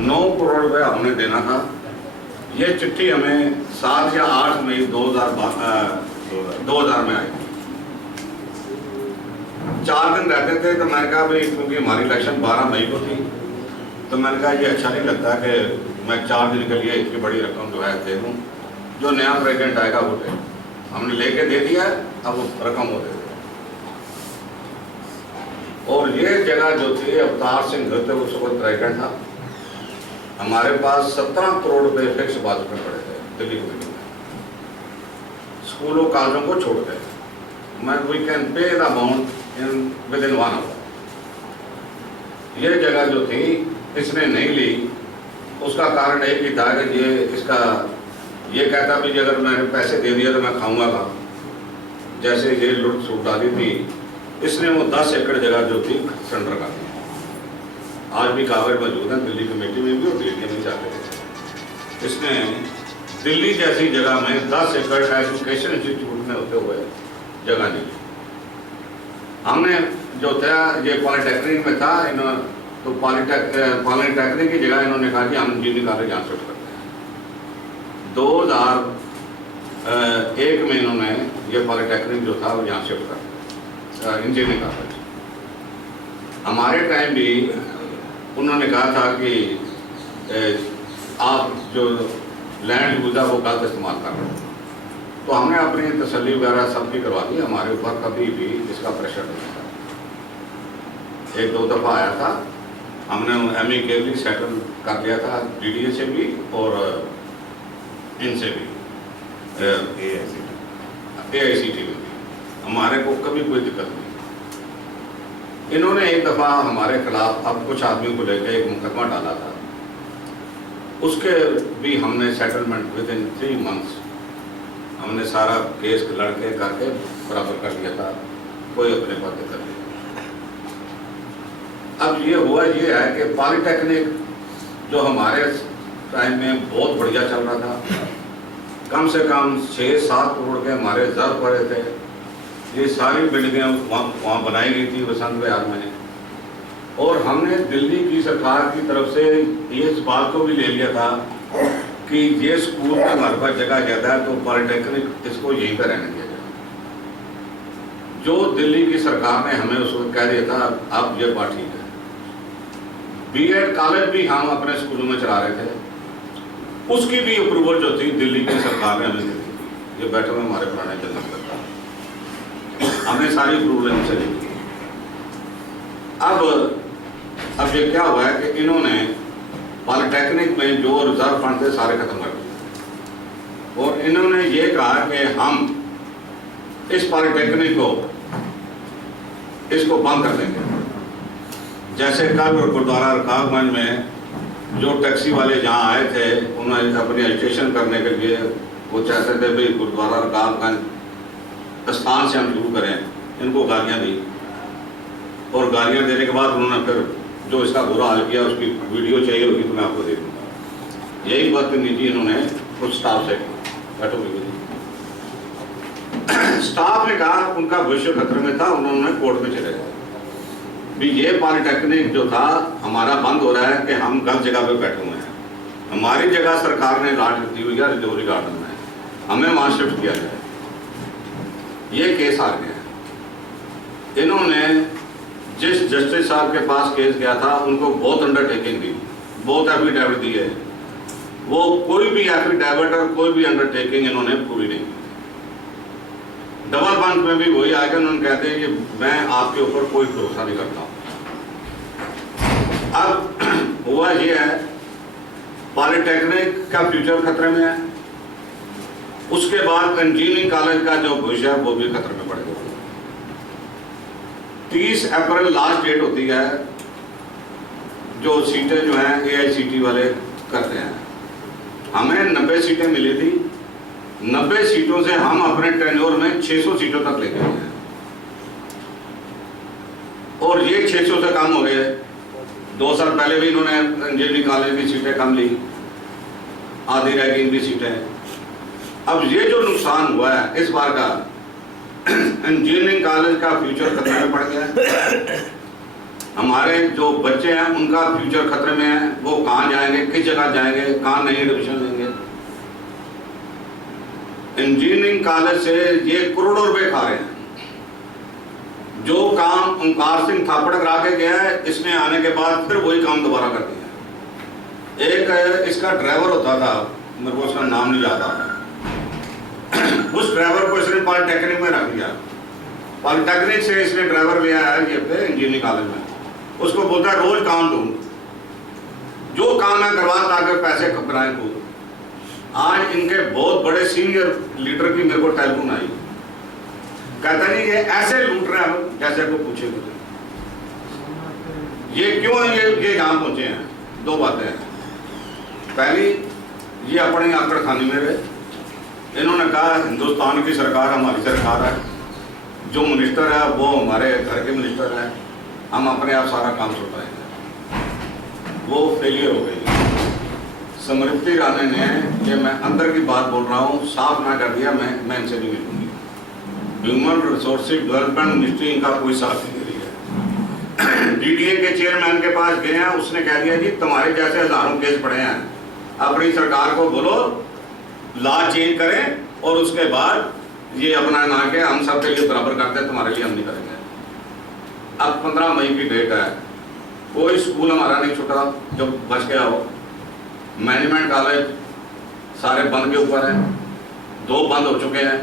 9 करोड़ रुपये हमने देना था। ये चिट्ठी हमें 7 या 8 मई 2000 में आई। 4 दिन रहते थे तो मैंने कहा भाई, क्योंकि हमारी इलेक्शन 12 मई को थी, तो मैंने कहा ये अच्छा नहीं लगता कि मैं 4 दिन के लिए इतनी बड़ी रकम जो है दे दूँ, जो नया प्रेसिडेंट आएगा वो दे। हमने लेके दे दिया, अब वो रकम वो दे दे। और ये जगह जो थी, अवतार सिंह थे उस वक्त प्रेसिडेंट था, हमारे पास 17 करोड़ रुपए फिक्स बाजू में पड़े थे दिल्ली कमेटी में। स्कूलों कॉलेजों को छोड़ गए, मैं we can pay the amount in within 1 hour. ये जगह जो थी इसने नहीं ली, उसका कारण एक ही था कि ये कहता भी अगर मैंने पैसे दे दिए तो मैं खाऊंगा कहाँ। जैसे ये लुट सूट डाली थी, इसने वो 10 एकड़ जगह जो थी सेंटर का दी। आज भी कागज मौजूद है दिल्ली कमेटी में भी और दिल्ली में जाते थे। इसने दिल्ली जैसी जगह में 10 एकड़ एजुकेशन इंस्टीट्यूट में होते हुए जगह नहीं ली। हमने जो था ये पॉलिटेक्निक में था, तो पॉलिटेक्निक की जगह इन्होंने कहा कि हम इंजीनियरिंग कॉलेज यहाँ शिफ्ट करते हैं। 2001 में इन्होंने ये पॉलिटेक्निक जो था वो यहाँ शिफ्ट कर इंजीनियरिंग कॉलेज। हमारे टाइम भी उन्होंने कहा था कि आप जो लैंड यूज है वो गलत इस्तेमाल कर रहे हो, तो हमने अपनी तसल्ली वगैरह सब की करवा दी। हमारे ऊपर कभी भी इसका प्रेशर नहीं था। 1-2 दफ़ा आया था, हमने ME के लिए सेटल कर लिया था, DDA से भी और इनसे भी, AICT में भी। हमारे को कभी कोई दिक्कत नहीं। इन्होंने एक दफ़ा हमारे खिलाफ अब कुछ आदमियों को लेकर एक मुकदमा डाला था, उसके भी हमने सेटलमेंट विद इन 3 मंथ्स हमने सारा केस लड़के करके बराबर कर लिया था, कोई अपने पर दिक्कत नहीं। अब ये हुआ ये है कि पॉलिटेक्निक जो हमारे टाइम में बहुत बढ़िया चल रहा था, कम से कम 6-7 करोड़ के हमारे रिजर्व पड़े थे। ये सारी बिल्डिंगें वहाँ बनाई गई थी बसंत विहार में, और हमने दिल्ली की सरकार की तरफ से ये इस बात को भी ले लिया था कि ये स्कूल में हमारे पास जगह ज़्यादा है तो पॉलिटेक्निक इसको यहीं पर रहने दिया जाए। जो दिल्ली की सरकार ने हमें उस वक्त कह दिया था अब ये बात ठीक है। BEd कॉलेज भी हम अपने स्कूलों में चला रहे थे, उसकी भी अप्रूवल जो थी दिल्ली की सरकार ने हमें दी थी। ये बैठे हुए हमारे पुराने जनरल सरकार, हमने सारी अप्रूवल इनसे ली थी। अब ये क्या हुआ है कि इन्होंने पॉलिटेक्निक में जो रिजर्व फंड थे सारे खत्म कर दिए, और इन्होंने ये कहा कि हम इस पॉलिटेक्निक को इसको बंद कर देंगे। जैसे कल गुरुद्वारा रकाबगंज में जो टैक्सी वाले जहाँ आए थे, उन्होंने अपनी रजिस्ट्रेशन करने के लिए वो चाहते थे भाई गुरुद्वारा रकाबगंज स्थान से हम शुरू करें, इनको गालियाँ दी, और गालियाँ देने के बाद उन्होंने फिर जो इसका बुरा हाल किया उसकी वीडियो चाहिए होगी तो मैं आपको दे दूँगा। यही बदतमीजी इन्होंने कुछ स्टाफ से की। स्टाफ ने कहा उनका भविष्य खतरे में था, उन्होंने कोर्ट में चले गए भी ये पॉलिटेक्निक जो था हमारा बंद हो रहा है कि हम गलत जगह पे बैठे हुए हैं। हमारी जगह सरकार ने लाट दी हुई है रिजोरी गार्डन में, हमें वहाँ शिफ्ट किया जाए। ये केस हार गया। इन्होंने जिस जस्टिस साहब के पास केस गया था उनको बहुत अंडरटेकिंग दी, बहुत एफिडेविट दी है, वो कोई भी एफिडेविट और कोई भी अंडरटेकिंग इन्होंने पूरी नहीं की। डबल बेंच में भी वही आके उन्होंने कहते हैं कि मैं आपके ऊपर कोई भरोसा नहीं करता हूँ। अब हुआ ये है पॉलिटेक्निक का फ्यूचर खतरे में है, उसके बाद इंजीनियरिंग कॉलेज का जो भविष्य है वो भी खतरे में पड़ गया। 30 अप्रैल लास्ट डेट होती है जो सीटें जो हैं AICT वाले करते हैं। हमें 90 सीटें मिली थी, 90 सीटों से हम अपने टेन्योर में 600 सीटों तक लेके गए हैं, और ये 600 से कम हो गए। 2 साल पहले भी इन्होंने इंजीनियरिंग कॉलेज की सीटें कम ली, आधी रह गई इनकी सीटें। अब ये जो नुकसान हुआ है इस बार का, इंजीनियरिंग कॉलेज का फ्यूचर खतरे में पड़ गया है। हमारे जो बच्चे हैं उनका फ्यूचर खतरे में है, वो कहाँ जाएंगे, किस जगह जाएंगे, कहाँ नहीं एडमिशन लेंगे। इंजीनियरिंग कॉलेज से ये करोड़ों रुपए खा रहे हैं। जो काम ओंकार सिंह थापड़ करा के गया है, इसने आने के बाद फिर वही काम दोबारा कर दिया। एक इसका ड्राइवर होता था, मेरे को उसका नाम नहीं याद आ रहा, उस ड्राइवर को इसने पॉलिटेक्निक में रख दिया। पॉलिटेक्निक से इसने ड्राइवर लिया है ये पे इंजीनियरिंग कॉलेज में, उसको बोलता है रोज काम दूँ, जो काम मैं करवा ताकि पैसे बनाए को। आज इनके बहुत बड़े सीनियर लीडर की मेरे को टेलीफोन आई, कहता नहीं ये ऐसे लूट रहे हैं जैसे को पूछे तो ये क्यों ये यहाँ पहुंचे हैं। दो बातें हैं, पहली ये अपने आकड़ खाने में रहे। इन्होंने कहा हिंदुस्तान की सरकार हमारी सरकार है, जो मिनिस्टर है वो हमारे घर के मिनिस्टर है, हम अपने आप सारा काम सौंपाएंगे। वो फेलियर हो गई। स्मृति ईरानी ने, ये मैं अंदर की बात बोल रहा हूँ, साफ ना कर दिया, मैं इनसे नहीं मिलूंगी। ह्यूमन रिसोर्सेज डेवलपमेंट मिनिस्ट्री इनका कोई साथ नहीं दे रही है। डीडीए के चेयरमैन के पास गए हैं, उसने कह दिया जी तुम्हारे जैसे हजारों केस पड़े हैं, अपनी सरकार को बोलो लॉ चेंज करें और उसके बाद ये अपना ना के हम सब के लिए बराबर करते हैं, तुम्हारे लिए हम नहीं करेंगे। अब 15 मई की डेट है, कोई स्कूल हमारा नहीं छूटा जो बच गया हो। मैनेजमेंट कॉलेज सारे बंद के ऊपर हैं, 2 बंद हो चुके हैं।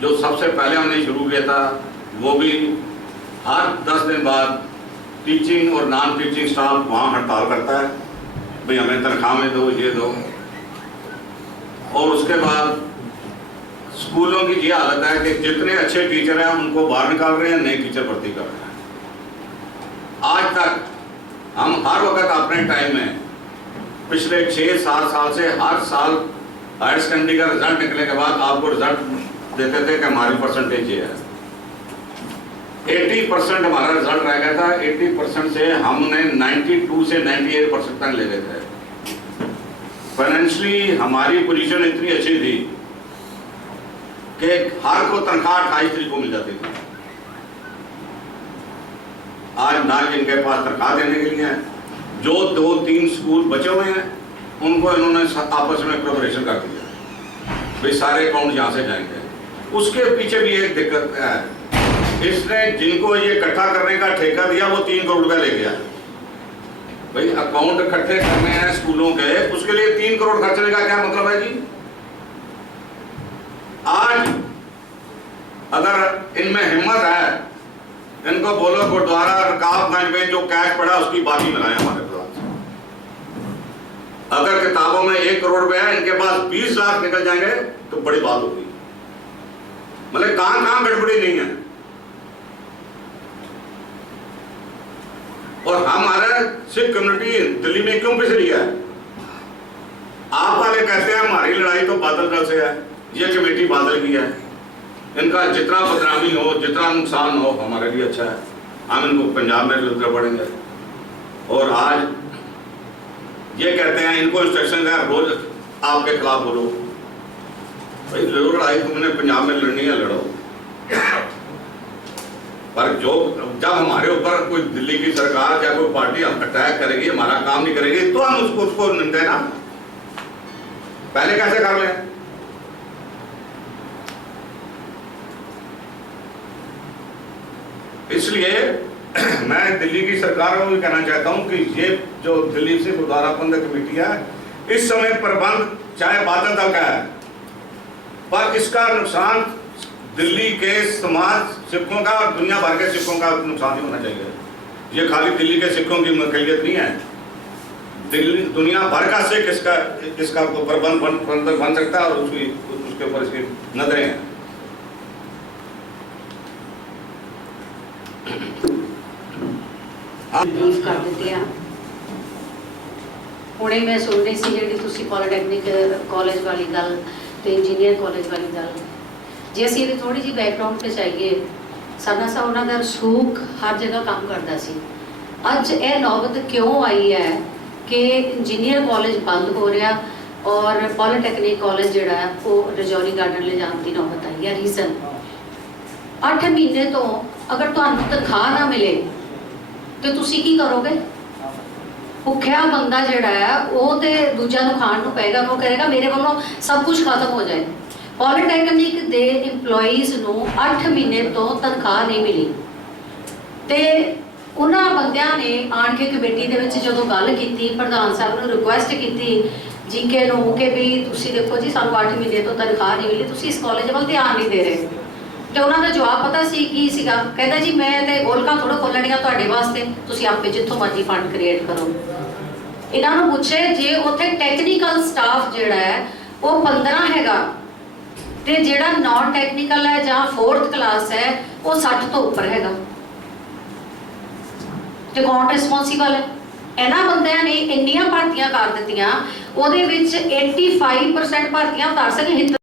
जो सबसे पहले हमने शुरू किया था वो भी हर 10 दिन बाद टीचिंग और नॉन टीचिंग स्टाफ वहाँ हड़ताल करता है, भाई हमें तनख्वाह में दो, ये दो। और उसके बाद स्कूलों की ये हालत है कि जितने अच्छे टीचर हैं उनको बाहर निकाल रहे हैं, नए टीचर भर्ती कर रहे हैं। आज तक हम हर वक्त अपने टाइम में पिछले 6-7 साल से हर साल हायर सेकेंडरी का रिजल्ट निकलने के बाद आपको रिजल्ट देते थे कि हमारी परसेंटेज ये है। 80% हमारा रिजल्ट रह गया था। 80% से हमने 92 से 98% तक ले गए थे। फाइनेंशियली हमारी पोजीशन इतनी अच्छी थी कि हर को तनख्वाह 28 तारीख को मिल जाती थी। आज ना जिनके पास तनख्वाह देने के लिए है, जो 2-3 स्कूल बचे हुए हैं उनको इन्होंने आपस में कोलैबोरेशन कर दिया, भाई सारे अकाउंट यहाँ से जाएंगे। उसके पीछे भी एक दिक्कत है, इसने जिनको ये इकट्ठा करने का ठेका दिया वो 3 करोड़ रुपया ले गया। भाई अकाउंट इकट्ठे करने हैं स्कूलों के, उसके लिए 3 करोड़ खर्चने का क्या मतलब है जी। आज अगर इनमें हिम्मत है, इनको बोलो गुरुद्वारा रकाबगंज में जो कैश पड़ा उसकी बाकी मिलाएं हमारे पास। अगर किताबों में 1 करोड़ रुपया है, इनके पास 20 लाख निकल जाएंगे तो बड़ी बात होगी। मतलब कहां गड़बड़ी नहीं है। और हमारा सिख कम्युनिटी दिल्ली में क्यों पिस रही है? आप वाले कहते हैं हमारी लड़ाई तो बादल दल से है, ये कमेटी बादल की है, इनका जितना बदनामी हो, जितना नुकसान हो हमारे लिए अच्छा है, हम इनको पंजाब में लुत्रा पड़ेंगे। और आज ये कहते हैं, इनको इंस्ट्रक्शन है रोज आपके खिलाफ बोलो। भाई लड़ाई तुमने पंजाब में लड़नी है, लड़ो। पर जो जब हमारे ऊपर कोई दिल्ली की सरकार या कोई पार्टी अटैक करेगी, हमारा काम नहीं करेगी, तो हम उसको निंदे ना। पहले कैसे कर लें? इसलिए मैं दिल्ली की सरकार को भी कहना चाहता हूं कि ये जो दिल्ली से गुरुद्वारा प्रबंधक कमेटी है, इस समय प्रबंध चाहे बादल दल का है, पर इसका नुकसान दिल्ली के समाज सिखों का और दुनिया भर के सिखों का नुकसान ही होना चाहिए। ये खाली दिल्ली के सिखों की मकलियत नहीं है, दिल्ली दुनिया भर का सिख इसका प्रबंधक बन सकता है और उसके ऊपर इसकी नजरें हैं। ਬਰੀਫ ਕਰ ਦਿੱਤੇ ਆ। ਹੁਣੇ ਮੈਂ ਸੁਣ ਰਹੀ ਸੀ ਜਿਹੜੀ ਤੁਸੀਂ ਪੋਲੀਟੈਕਨਿਕ ਕਾਲਜ ਵਾਲੀ ਗੱਲ ਤੇ ਇੰਜੀਨੀਅਰ ਕਾਲਜ ਵਾਲੀ ਗੱਲ, ਜੇ ਅਸੀਂ ਇਹਦੀ ਥੋੜੀ ਜਿਹੀ ਬੈਕਗ੍ਰਾਉਂਡ ਤੇ ਚਾਹੀਏ, ਸਾਡਾ ਸਾ ਉਹਨਾਂ ਦਾ ਰਸੂਖ ਹਰ ਜਗ੍ਹਾ ਕੰਮ ਕਰਦਾ ਸੀ। ਅੱਜ ਇਹ ਨੌਬਤ ਕਿਉਂ ਆਈ ਹੈ ਕਿ ਇੰਜੀਨੀਅਰ ਕਾਲਜ ਬੰਦ ਹੋ ਰਿਹਾ ਔਰ ਪੋਲੀਟੈਕਨਿਕ ਕਾਲਜ ਜਿਹੜਾ ਉਹ ਰਜੌਰੀ ਗਾਰਡਨ ਲੈ ਜਾਣ ਦੀ ਨੌਬਤ ਆਈ ਹੈ? ਰੀਜ਼ਨ 8 ਮਹੀਨੇ ਤੋਂ ਅਗਰ ਤੁਹਾਨੂੰ ਤਨਖਾਹ ਨਾ ਮਿਲੇ ਤੇ ਤੁਸੀਂ ਕੀ ਕਰੋਗੇ? ਭੁੱਖਿਆ ਬੰਦਾ ਜਿਹੜਾ ਹੈ ਉਹ ਤੇ ਦੂਜਿਆਂ ਨੂੰ ਖਾਣ ਨੂੰ ਪਏਗਾ, ਉਹ ਕਹੇਗਾ ਮੇਰੇ ਵੱਲੋਂ ਸਭ ਕੁਝ ਖਤਮ ਹੋ ਜਾਏ। ਪੋਲੀਟੈਕਨਿਕ ਦੇ EMPLOYEES ਨੂੰ 8 ਮਹੀਨੇ ਤੋਂ ਤਨਖਾਹ ਨਹੀਂ ਮਿਲੀ ਤੇ ਉਹਨਾਂ ਬੰਦਿਆਂ ਨੇ ਆਣ ਕੇ ਕਮੇਟੀ ਦੇ ਵਿੱਚ ਜਦੋਂ ਗੱਲ ਕੀਤੀ, ਪ੍ਰਧਾਨ ਸਾਹਿਬ ਨੂੰ ਰਿਕੁਐਸਟ ਕੀਤੀ ਜੀਕੇ ਨੂੰ ਕਿ ਵੀ ਤੁਸੀਂ ਦੇਖੋ ਜੀ ਸਾਨੂੰ 8 ਮਹੀਨੇ ਤੋਂ ਤਨਖਾਹ ਨਹੀਂ ਮਿਲੀ, ਤੁਸੀਂ ਇਸ ਕਾਲਜ ਵੱਲ ਧਿਆਨ ਨਹੀਂ ਦੇ ਰਹੇ। ਤੇ ਉਹਨਾਂ ਦਾ ਜਵਾਬ ਪਤਾ ਸੀ ਕੀ ਸੀਗਾ? ਕਹਿੰਦਾ ਜੀ ਮੈਂ ਤੇ ਗੋਲਕਾਂ ਥੋੜਾ ਖੋਲਣੀਆਂ ਤੁਹਾਡੇ ਵਾਸਤੇ, ਤੁਸੀਂ ਆਪੇ ਜਿੱਥੋਂ ਮਰਜ਼ੀ ਫੰਡ ਕ੍ਰੀਏਟ ਕਰੋ। ਇਹਨਾਂ ਨੂੰ ਪੁੱਛੇ ਜੇ ਉੱਥੇ ਟੈਕਨੀਕਲ ਸਟਾਫ ਜਿਹੜਾ ਹੈ ਉਹ 15 ਹੈਗਾ ਤੇ ਜਿਹੜਾ ਨਾਨ ਟੈਕਨੀਕਲ ਹੈ ਜਾਂ 4th ਕਲਾਸ ਹੈ ਉਹ 60 ਤੋਂ ਉੱਪਰ ਹੈਗਾ, ਤੇ ਕੌਣ ਰਿਸਪੌਂਸੀਬਲ ਹੈ? ਇਹਨਾਂ ਬੰਦਿਆਂ ਨੇ ਇੰਨੀਆਂ ਭਰਤੀਆਂ ਕਰ ਦਿੱਤੀਆਂ, ਉਹਦੇ ਵਿੱਚ 85% ਭਰਤੀਆਂ ਉਤਾਰ ਸਕੇ।